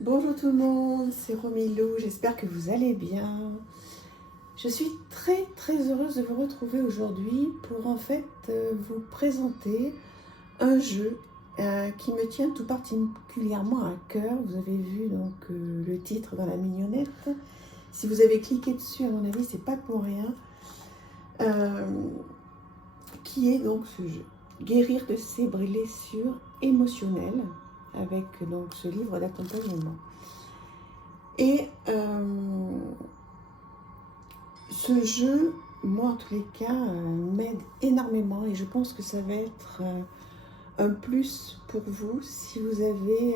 Bonjour tout le monde, c'est Romilou, j'espère que vous allez bien. Je suis très heureuse de vous retrouver aujourd'hui pour vous présenter un jeu qui me tient tout particulièrement à cœur. Vous avez vu le titre dans la mignonnette. Si vous avez cliqué dessus, à mon avis, c'est pas pour rien. Qui est donc ce jeu? Guérir de ses blessures émotionnelles avec donc ce livre d'accompagnement. Et ce jeu, moi en tous les cas, m'aide énormément et je pense que ça va être un plus pour vous si vous avez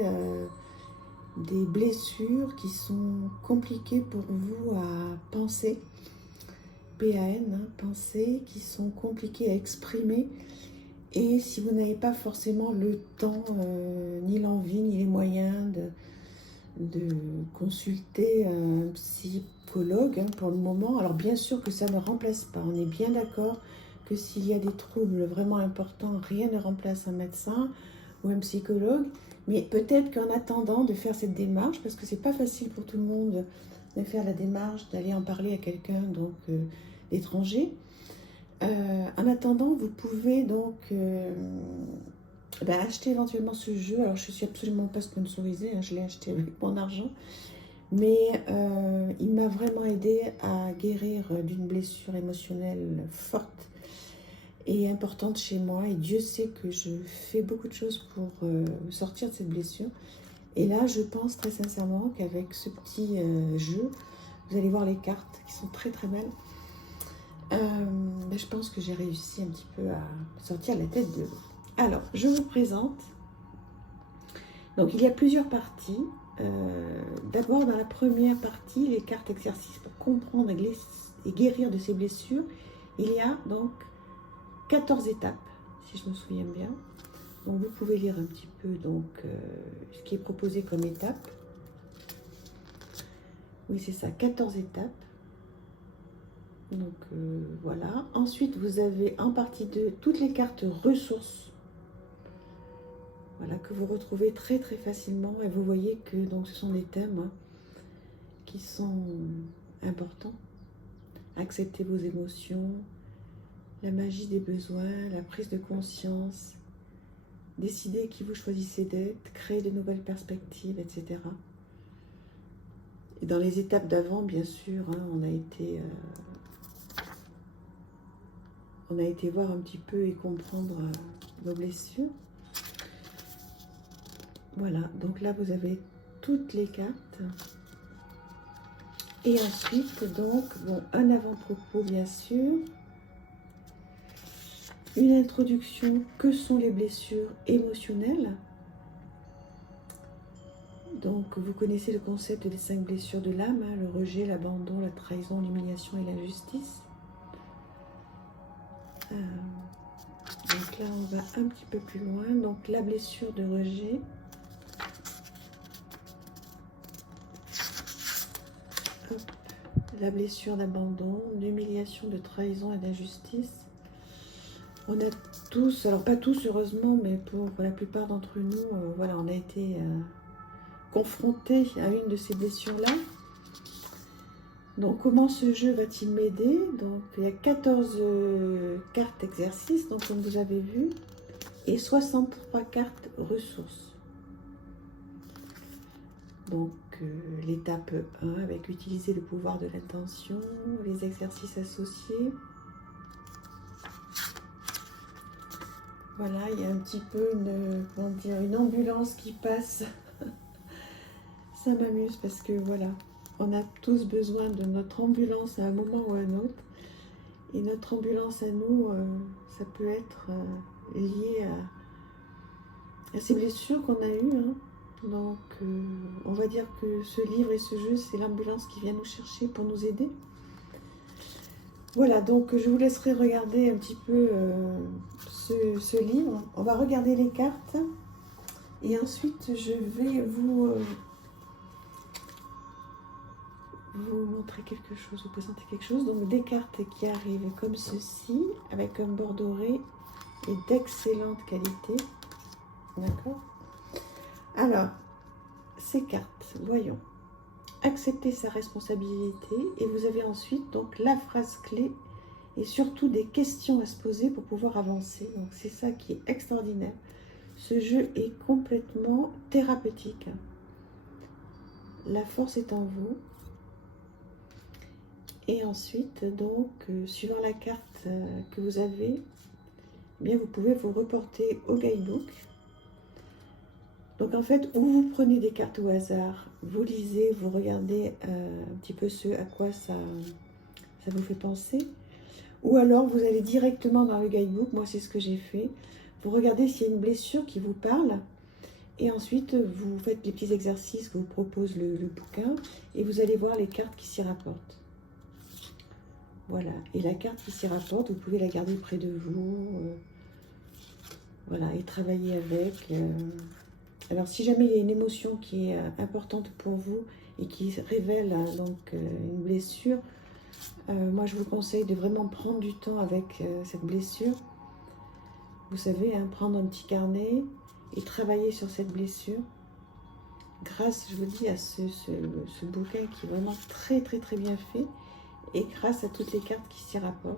des blessures qui sont compliquées pour vous à penser, PAN, penser, qui sont compliquées à exprimer. Et si vous n'avez pas forcément le temps, ni l'envie, ni les moyens de consulter un psychologue pour le moment. Alors bien sûr que ça ne remplace pas, on est bien d'accord que s'il y a des troubles vraiment importants, rien ne remplace un médecin ou un psychologue. Mais peut-être qu'en attendant de faire cette démarche, parce que c'est pas facile pour tout le monde de faire la démarche, d'aller en parler à quelqu'un d'étranger, en attendant, vous pouvez acheter éventuellement ce jeu. Alors, je ne suis absolument pas sponsorisée, je l'ai acheté avec mon argent. Mais il m'a vraiment aidé à guérir d'une blessure émotionnelle forte et importante chez moi. Et Dieu sait que je fais beaucoup de choses pour sortir de cette blessure. Et là, je pense très sincèrement qu'avec ce petit jeu, vous allez voir les cartes qui sont très belles. Je pense que j'ai réussi un petit peu à sortir la tête de l'eau. Alors, je vous présente. Donc, il y a plusieurs parties. D'abord, dans la première partie, les cartes exercices pour comprendre et guérir de ces blessures. Il y a donc 14 étapes, si je me souviens bien. Donc, vous pouvez lire un petit peu ce qui est proposé comme étape. Oui, c'est ça, 14 étapes. Donc voilà. Ensuite, vous avez en partie 2 toutes les cartes ressources. Voilà, que vous retrouvez très facilement. Et vous voyez que ce sont des thèmes qui sont importants. Accepter vos émotions, la magie des besoins, la prise de conscience, décider qui vous choisissez d'être, créer de nouvelles perspectives, etc. Et dans les étapes d'avant, bien sûr, on a été voir un petit peu et comprendre nos blessures. Voilà, donc là vous avez toutes les cartes. Et ensuite, un avant-propos bien sûr. Une introduction, que sont les blessures émotionnelles? Donc vous connaissez le concept des 5 blessures de l'âme, le rejet, l'abandon, la trahison, l'humiliation et l'injustice. Donc là on va un petit peu plus loin. Donc la blessure de rejet. La blessure d'abandon, l'humiliation, de trahison et d'injustice. On a tous, alors pas tous heureusement, mais pour la plupart d'entre nous, on a été confrontés à une de ces blessures-là. Donc comment ce jeu va-t-il m'aider? Donc il y a 14 cartes exercices, donc comme vous avez vu, et 63 cartes ressources. Donc l'étape 1 avec utiliser le pouvoir de l'intention, les exercices associés. Voilà, il y a un petit peu une ambulance qui passe. Ça m'amuse parce que voilà, on a tous besoin de notre ambulance à un moment ou à un autre. Et notre ambulance à nous, ça peut être lié à ces blessures qu'on a eues. Donc, on va dire que ce livre et ce jeu, c'est l'ambulance qui vient nous chercher pour nous aider. Voilà, donc je vous laisserai regarder un petit peu ce livre. On va regarder les cartes. Et ensuite, je vais vous montrer quelque chose, vous présenter quelque chose. Donc, des cartes qui arrivent comme ceci, avec un bord doré et d'excellente qualité. D'accord? Alors, ces cartes. Voyons. Accepter sa responsabilité et vous avez ensuite donc la phrase clé et surtout des questions à se poser pour pouvoir avancer. Donc c'est ça qui est extraordinaire. Ce jeu est complètement thérapeutique. La force est en vous. Et ensuite, donc, suivant la carte que vous avez, eh bien, vous pouvez vous reporter au guidebook. Donc en fait, ou vous prenez des cartes au hasard, vous lisez, vous regardez un petit peu ce à quoi ça vous fait penser. Ou alors vous allez directement dans le guidebook, moi c'est ce que j'ai fait. Vous regardez s'il y a une blessure qui vous parle. Et ensuite, vous faites les petits exercices que vous propose le bouquin. Et vous allez voir les cartes qui s'y rapportent. Voilà, et la carte qui s'y rapporte, vous pouvez la garder près de vous, voilà, et travailler avec. Alors, si jamais il y a une émotion qui est importante pour vous et qui révèle donc une blessure, moi je vous conseille de vraiment prendre du temps avec cette blessure. Vous savez, hein, prendre un petit carnet et travailler sur cette blessure. Grâce, je vous dis, à ce bouquin qui est vraiment très bien fait. Et grâce à toutes les cartes qui s'y rapportent.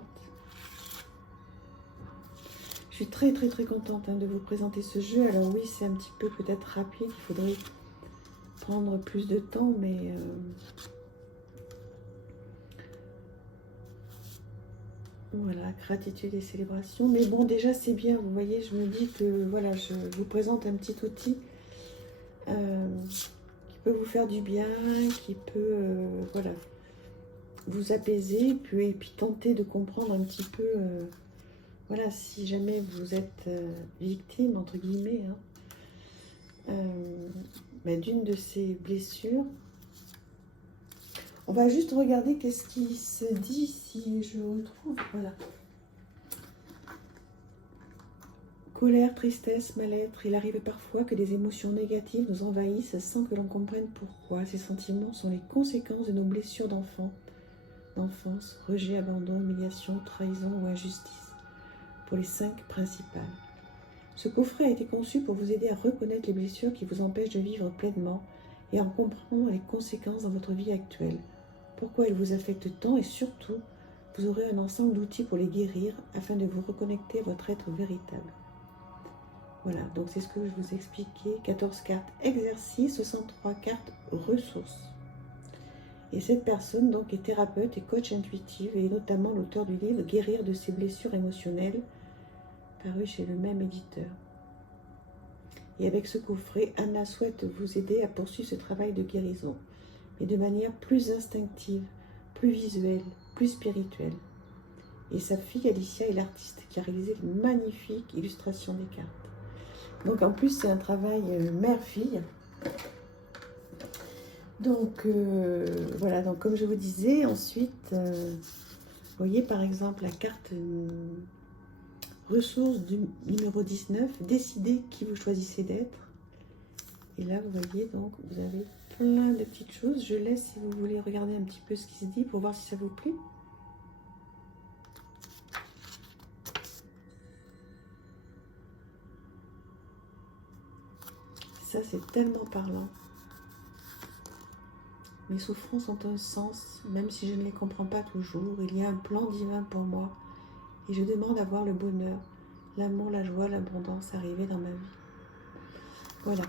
Je suis très contente de vous présenter ce jeu. Alors oui, c'est un petit peu peut-être rapide, il faudrait prendre plus de temps, mais voilà, gratitude et célébration. Mais bon, déjà c'est bien, vous voyez, je me dis que voilà, je vous présente un petit outil qui peut vous faire du bien, qui peut, voilà, vous apaiser, et puis tenter de comprendre un petit peu, voilà, si jamais vous êtes victime, entre guillemets, hein, d'une de ces blessures. On va juste regarder qu'est-ce qui se dit si je retrouve, voilà. Colère, tristesse, mal-être, il arrive parfois que des émotions négatives nous envahissent sans que l'on comprenne pourquoi. Ces sentiments sont les conséquences de nos blessures d'enfance, rejet, abandon, humiliation, trahison ou injustice, pour les 5 principales. Ce coffret a été conçu pour vous aider à reconnaître les blessures qui vous empêchent de vivre pleinement et à en comprendre les conséquences dans votre vie actuelle, pourquoi elles vous affectent tant et surtout, vous aurez un ensemble d'outils pour les guérir afin de vous reconnecter à votre être véritable. Voilà, donc c'est ce que je vous expliquais, 14 cartes exercices, 63 cartes ressources. Et cette personne donc est thérapeute et coach intuitive et notamment l'auteur du livre Guérir de ses blessures émotionnelles, paru chez le même éditeur. Et avec ce coffret, Anna souhaite vous aider à poursuivre ce travail de guérison, mais de manière plus instinctive, plus visuelle, plus spirituelle. Et sa fille Alicia est l'artiste qui a réalisé une magnifique illustration des cartes. Donc en plus c'est un travail mère-fille. Donc voilà, donc comme je vous disais, ensuite, vous voyez par exemple la carte ressource du numéro 19, décidez qui vous choisissez d'être. Et là vous voyez, donc vous avez plein de petites choses. Je laisse si vous voulez regarder un petit peu ce qui se dit pour voir si ça vous plaît. Ça c'est tellement parlant. Mes souffrances ont un sens, même si je ne les comprends pas toujours. Il y a un plan divin pour moi et je demande à voir le bonheur, l'amour, la joie, l'abondance arriver dans ma vie. Voilà.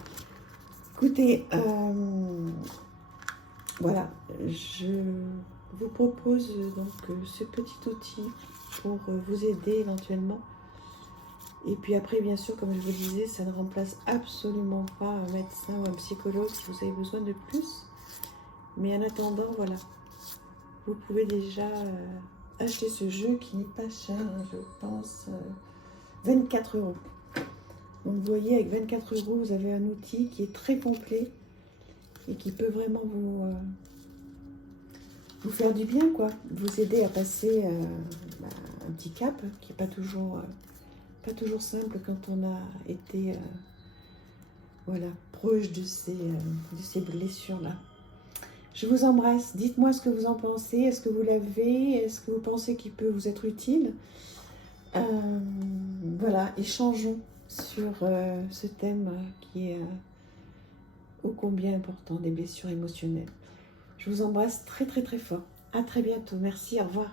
Écoutez, voilà, je vous propose donc ce petit outil pour vous aider éventuellement. Et puis après, bien sûr, comme je vous disais, ça ne remplace absolument pas un médecin ou un psychologue si vous avez besoin de plus. Mais en attendant, voilà, vous pouvez déjà acheter ce jeu qui n'est pas cher, hein, je pense, 24 €. Donc vous voyez, avec 24 €, vous avez un outil qui est très complet et qui peut vraiment vous faire du bien, quoi. Vous aider à passer un petit cap qui n'est pas toujours simple quand on a été voilà, proche de ces blessures-là. Je vous embrasse. Dites-moi ce que vous en pensez. Est-ce que vous l'avez? Est-ce que vous pensez qu'il peut vous être utile? Voilà, échangeons sur ce thème qui est ô combien important des blessures émotionnelles. Je vous embrasse très très très fort. À très bientôt. Merci, au revoir.